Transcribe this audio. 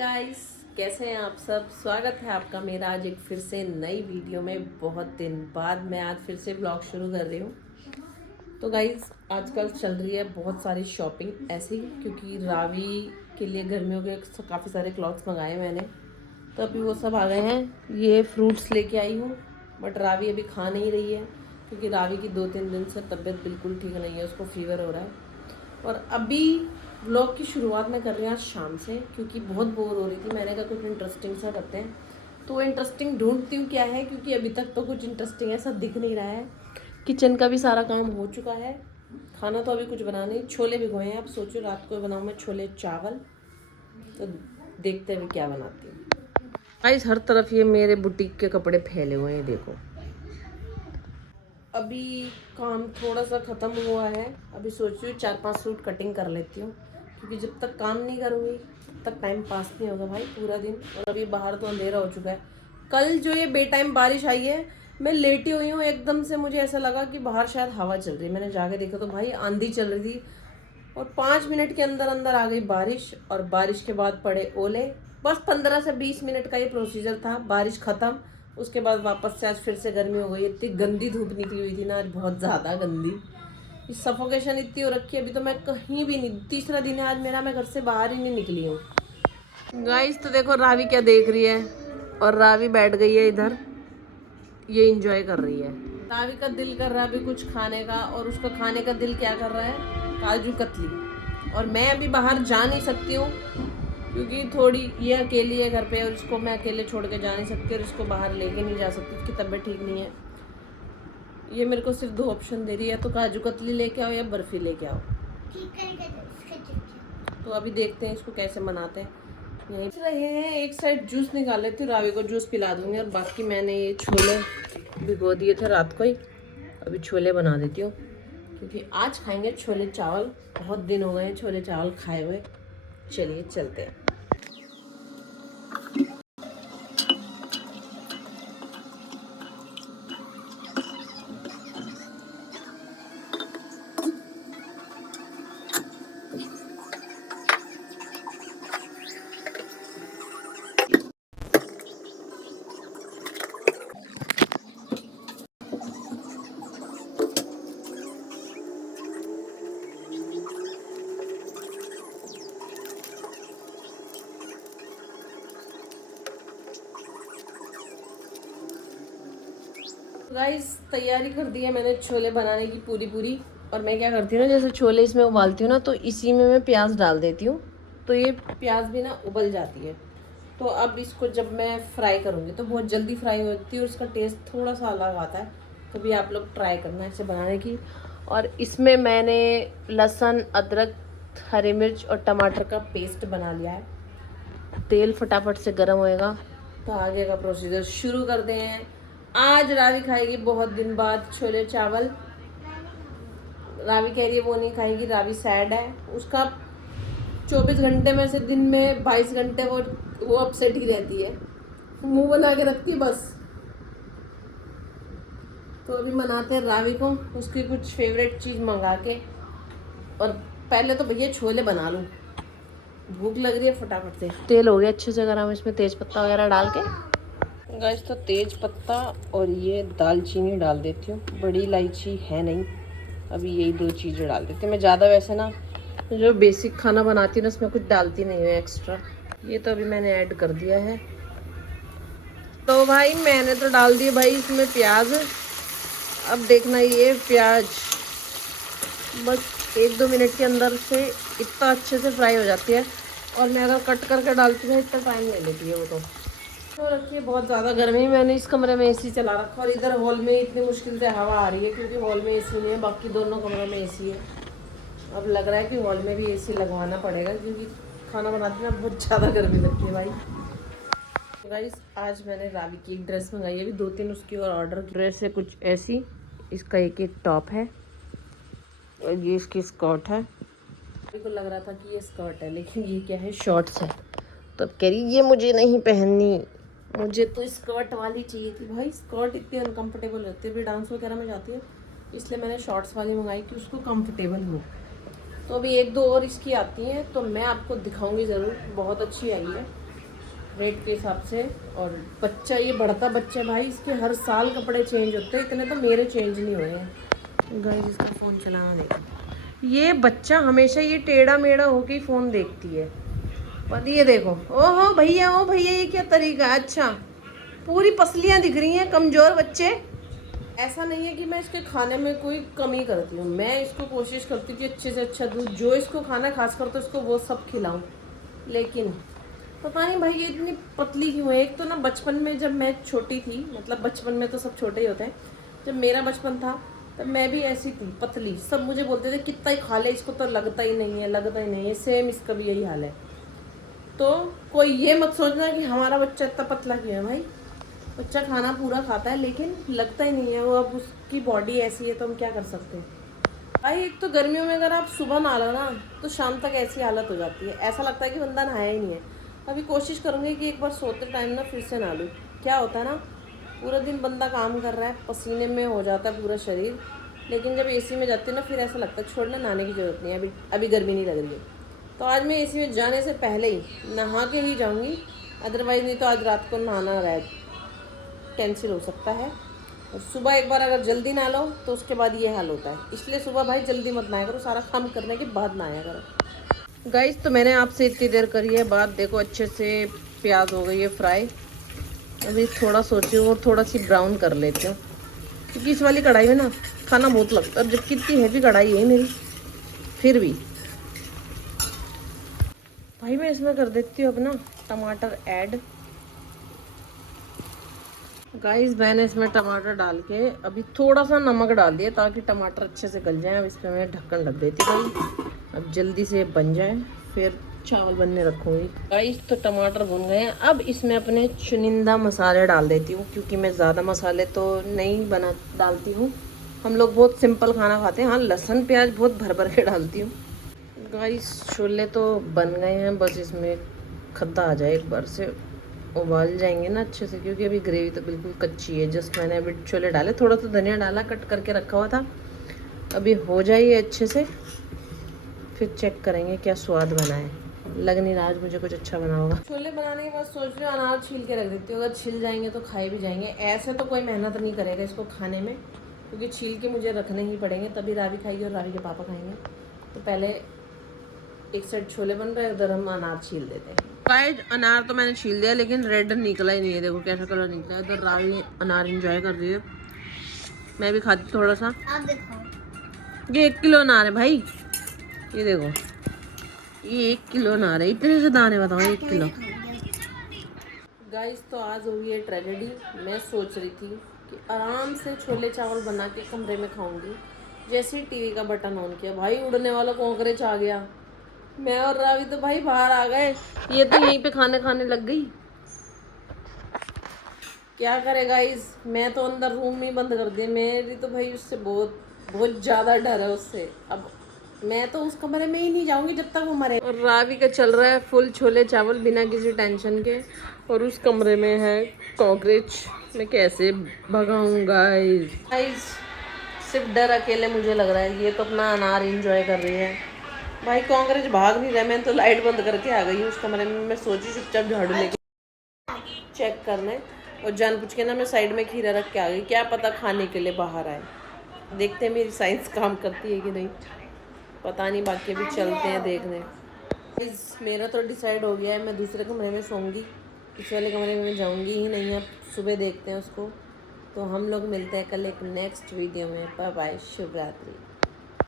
Guys, कैसे हैं आप सब। स्वागत है आपका मेरा आज एक फिर से नई वीडियो में। बहुत दिन बाद मैं आज फिर से ब्लॉग शुरू कर रही हूँ। तो गाइस, आजकल चल रही है बहुत सारी शॉपिंग ऐसे ही, क्योंकि रावी के लिए गर्मियों के काफ़ी सारे क्लॉथ्स मंगाए मैंने, तो अभी वो सब आ गए हैं। ये फ्रूट्स लेके आई हूँ, बट रावी अभी खा नहीं रही है क्योंकि रावी की 2-3 दिन से तबीयत बिल्कुल ठीक नहीं है, उसको फीवर हो रहा है। और अभी व्लॉग की शुरुआत मैं कर रही हूँ आज शाम से, क्योंकि बहुत बोर हो रही थी। मैंने कहा कुछ इंटरेस्टिंग सा करते हैं, तो इंटरेस्टिंग ढूंढती हूँ क्या है, क्योंकि अभी तक तो कुछ इंटरेस्टिंग ऐसा दिख नहीं रहा है। किचन का भी सारा काम हो चुका है, खाना तो अभी कुछ बना नहीं। छोले भिगोए हैं, अब सोचो रात को बनाऊँ मैं छोले चावल, तो देखते हैं अभी क्या बनाती हूँ। गाइस, हर तरफ ये मेरे बुटीक के कपड़े फैले हुए हैं, देखो। अभी काम थोड़ा सा ख़त्म हुआ है, अभी सोच रही हूँ 4-5 सूट कटिंग कर लेती हूँ, क्योंकि जब तक काम नहीं करूँगी तब तक टाइम पास नहीं होगा भाई पूरा दिन। और अभी बाहर तो अंधेरा हो चुका है। कल जो ये बेटाइम बारिश आई है, मैं लेटी हुई हूँ, एकदम से मुझे ऐसा लगा कि बाहर शायद हवा चल रही है। मैंने जाके देखा तो भाई आंधी चल रही थी, और 5 मिनट के अंदर अंदर आ गई बारिश, और बारिश के बाद पड़े ओले। बस 15 से 20 मिनट का ये प्रोसीजर था, बारिश ख़त्म। उसके बाद वापस से आज फिर से गर्मी हो गई। इतनी गंदी धूप निकली हुई थी ना आज, बहुत ज़्यादा गंदी। सफोकेशन इतनी हो रखी है, अभी तो मैं कहीं भी नहीं, तीसरा दिन है आज मेरा, मैं घर से बाहर ही नहीं निकली हूँ। गाइस, तो देखो रावी क्या देख रही है, और रावी बैठ गई है इधर, ये इंजॉय कर रही है। रावी का दिल कर रहा है अभी कुछ खाने का, और उसका खाने का दिल क्या कर रहा है, काजू कतली। और मैं अभी बाहर जा नहीं सकती हूँ, क्योंकि थोड़ी ये अकेली है घर पे, और इसको मैं अकेले छोड़ के जा नहीं सकती, और इसको बाहर लेके नहीं जा सकती, उसकी तबीयत ठीक नहीं है। ये मेरे को सिर्फ 2 ऑप्शन दे रही है, तो काजू कतली लेके आओ या बर्फ़ी लेके आओ। तो अभी देखते हैं इसको कैसे मनाते हैं। यहीं रहे हैं, एक साइड जूस निकाल लेती हूँ, रावी को जूस पिला दूंगी, और बाकी मैंने ये छोले भिगो दिए थे रात को ही, अभी छोले बना देती हूँ, क्योंकि आज खाएंगे छोले चावल। बहुत दिन हो गए हैं छोले चावल खाए हुए। चलिए चलते हैं। गाइस, तैयारी कर दी है मैंने छोले बनाने की पूरी। और मैं क्या करती हूँ ना, जैसे छोले इसमें उबालती हूँ ना, तो इसी में मैं प्याज डाल देती हूँ, तो ये प्याज भी ना उबल जाती है। तो अब इसको जब मैं फ्राई करूँगी तो बहुत जल्दी फ्राई होती है, और इसका टेस्ट थोड़ा सा अलग आता है। तो भी आप लोग ट्राई करना इसे बनाने की। और इसमें मैंने लहसुन, अदरक, हरी मिर्च और टमाटर का पेस्ट बना लिया है। तेल फटाफट से गर्म होएगा, तो आगे का प्रोसीजर शुरू करते हैं। आज रावी खाएगी बहुत दिन बाद छोले चावल। रावी कह रही है वो नहीं खाएगी, रावी सैड है। उसका 24 घंटे में से दिन में 22 घंटे वो अपसेट ही रहती है, मुंह बना के रखती है बस। तो अभी मनाते हैं रावी को, उसकी कुछ फेवरेट चीज़ मंगा के। और पहले तो भैया छोले बना लूँ, भूख लग रही है फटाफट से। तेल हो गया अच्छे से गरम, इसमें तेज पत्ता वगैरह डाल के। गाइस, तो तेज पत्ता और ये दालचीनी डाल देती हूँ, बड़ी इलायची है नहीं, अभी यही 2 चीज़ें डाल देती हूँ। मैं ज़्यादा वैसे ना जो बेसिक खाना बनाती हूँ ना, उसमें कुछ डालती नहीं हूँ एक्स्ट्रा। ये तो अभी मैंने ऐड कर दिया है। तो भाई मैंने तो डाल दिए भाई इसमें प्याज। अब देखना ये प्याज बस 1-2 मिनट के अंदर से इतना अच्छे से फ्राई हो जाती है, और मैं अगर कट करके डालती हूँ इतना टाइम ले लेती है वो। तो रखिए, बहुत ज़्यादा गर्मी, मैंने इस कमरे में एसी चला रखा, और इधर हॉल में इतनी मुश्किल से हवा आ रही है, क्योंकि हॉल में एसी नहीं है, बाकी दोनों कमरों में एसी है। अब लग रहा है कि हॉल में भी एसी लगवाना पड़ेगा, क्योंकि खाना बनाते में बहुत ज़्यादा गर्मी लगती है भाई। गाइस, आज मैंने रावी की एक ड्रेस मंगाई है, अभी 2-3 उसकी और ऑर्डर। ड्रेस है कुछ ऐसी, इसका एक टॉप है, और ये इसकी स्कर्ट है। मेरे को लग रहा था कि ये स्कर्ट है, लेकिन ये क्या है, शॉर्ट्स है। तो अब कह रही ये मुझे नहीं पहननी, मुझे तो स्कर्ट वाली चाहिए थी। भाई स्कर्ट इतनी अनकंफर्टेबल रहती है, अभी डांस वगैरह में जाती है, इसलिए मैंने शॉर्ट्स वाली मंगाई कि उसको कंफर्टेबल हो। तो अभी 1-2 और इसकी आती हैं, तो मैं आपको दिखाऊंगी ज़रूर, बहुत अच्छी आई है। रेट के हिसाब से। और बच्चा, ये बढ़ता बच्चा भाई, इसके हर साल कपड़े चेंज होते हैं, इतने तो मेरे चेंज नहीं हुए हैं। गाइस इसका फ़ोन चलाना देखो, ये बच्चा हमेशा ये टेढ़ा मेढ़ा होके ही फ़ोन देखती है। पर ये देखो, ओहो भैया, ओ भैया, ये क्या तरीका है। अच्छा, पूरी पसलियाँ दिख रही हैं, कमज़ोर बच्चे। ऐसा नहीं है कि मैं इसके खाने में कोई कमी करती हूँ, मैं इसको कोशिश करती हूँ कि अच्छे से अच्छा दूध जो इसको खाना है, खास कर तो इसको वो सब खिलाऊं। लेकिन पता नहीं भाई ये इतनी पतली क्यों है। एक तो ना बचपन में जब मैं छोटी थी, मतलब बचपन में तो सब छोटे ही होते हैं, जब मेरा बचपन था तब मैं भी ऐसी थी पतली। सब मुझे बोलते थे कितना ही खा ले, इसको तो लगता ही नहीं है, लगता ही नहीं है। सेम इसका भी यही हाल है। तो कोई ये मत सोचना कि हमारा बच्चा इतना पतला क्यों है। भाई बच्चा खाना पूरा खाता है लेकिन लगता ही नहीं है वो। अब उसकी बॉडी ऐसी है तो हम क्या कर सकते हैं। भाई एक तो गर्मियों में अगर आप सुबह नहा लो ना तो शाम तक ऐसी हालत हो जाती है, ऐसा लगता है कि बंदा नहाया ही नहीं है। अभी कोशिश करूँगी कि एक बार सोते टाइम ना फिर से नहा लूँ। क्या होता है ना, पूरा दिन बंदा काम कर रहा है, पसीने में हो जाता है पूरा शरीर, लेकिन जब एसी में जाती है ना फिर ऐसा लगता है छोड़ना, नहाने की ज़रूरत नहीं है, अभी अभी गर्मी नहीं लग रही है। तो आज मैं एसी में जाने से पहले ही नहा के ही जाऊँगी, अदरवाइज़ नहीं तो आज रात को नहाना रह कैंसिल हो सकता है। और सुबह एक बार अगर जल्दी ना लो तो उसके बाद ये हाल होता है, इसलिए सुबह भाई जल्दी मत नहाया करो, सारा काम करने के बाद नहाया करो। गाइस तो मैंने आपसे इतनी देर करी है बात, देखो अच्छे से प्याज हो गई है फ्राई। अभी थोड़ा सोची हूँ और थोड़ा सी ब्राउन कर लेती हूँ, क्योंकि इस वाली कढ़ाई में ना खाना बहुत लगता है। अब जबकि इतनी हैवी कढ़ाई है मेरी, फिर भी भाई मैं इसमें कर देती हूँ अब ना टमाटर ऐड। गाइस मैंने इसमें टमाटर डाल के अभी थोड़ा सा नमक डाल दिया ताकि टमाटर अच्छे से गल जाए। अब इस पर मैं ढक्कन रख देती भाई, अब जल्दी से बन जाए, फिर चावल बनने रखूँगी। गाइस तो टमाटर भुन गए हैं, अब इसमें अपने चुनिंदा मसाले डाल देती हूँ, क्योंकि मैं ज़्यादा मसाले तो नहीं बना डालती हूँ, हम लोग बहुत सिंपल खाना खाते हैं। हाँ लहसुन प्याज बहुत भर भर के डालती हूँ। गाइस छोले तो बन गए हैं, बस इसमें खद्दा आ जाए, एक बार से उबाल जाएंगे ना अच्छे से, क्योंकि अभी ग्रेवी तो बिल्कुल कच्ची है। जस्ट मैंने अभी छोले डाले, थोड़ा सा धनिया डाला, कट करके रखा हुआ था। अभी हो जाइए अच्छे से, फिर चेक करेंगे क्या स्वाद बना है। लग नहीं रहा आज मुझे कुछ अच्छा बना होगा। छोले बनाने के बाद सोच रही हूँ अनार छील के रख देती हूँ, अगर छिल जाएंगे तो खाए भी जाएंगे। ऐसे तो कोई मेहनत नहीं करेगा इसको खाने में, क्योंकि छील के मुझे रखने ही पड़ेंगे, तभी रावी खाएगी और रावी के पापा खाएंगे। तो पहले एक साइड छोले बन रहे हैं, उधर हम अनार छील देते हैं। गाइस अनार तो मैंने छील दिया लेकिन रेड निकला ही नहीं है, देखो कैसा कलर निकला है। उधर रावी अनार एंजॉय कर रही है, मैं भी खाती थोड़ा सा। आप देखो ये 1 किलो अनार है भाई, ये देखो ये 1 किलो अनार है, इतने से दाने बताओ 1 किलो। गाइस तो आज हुई है ट्रेजेडी। मैं सोच रही थी कि आराम से छोले चावल बना के कमरे में खाऊंगी, जैसे ही टीवी का बटन ऑन किया भाई उड़ने वाला कॉकरोच आ गया। मैं और रावी तो भाई बाहर आ गए, ये तो यहीं पे खाने खाने लग गई। क्या करे गाइस, मैं तो अंदर रूम में बंद कर दिया, मेरी तो भाई उससे बहुत बहुत ज़्यादा डर है उससे। अब मैं तो उस कमरे में ही नहीं जाऊंगी जब तक वो मरे। और रावी का चल रहा है फुल छोले चावल बिना किसी टेंशन के, और उस कमरे में है कॉकरोच, मैं कैसे भगाऊं गाइस। गाइस सिर्फ डर अकेले मुझे लग रहा है, ये तो अपना अनार एंजॉय कर रही है। भाई कॉकरोच भाग नहीं रहा, मैं तो लाइट बंद करके आ गई उस कमरे में। मैं सोची चुपचाप झाड़ू लेके चेक करने, और जानबूझ के ना मैं साइड में खीरा रख के आ गई, क्या पता खाने के लिए बाहर आए। देखते हैं मेरी साइंस काम करती है कि नहीं, पता नहीं, बाकी भी चलते हैं देखने। मेरा तो डिसाइड हो गया है, मैं दूसरे कमरे में सोऊंगी, इस वाले कमरे में मैं जाऊंगी ही नहीं। अब सुबह देखते हैं उसको। तो हम लोग मिलते हैं कल एक नेक्स्ट वीडियो में। बाय बाय, शुभ रात्रि।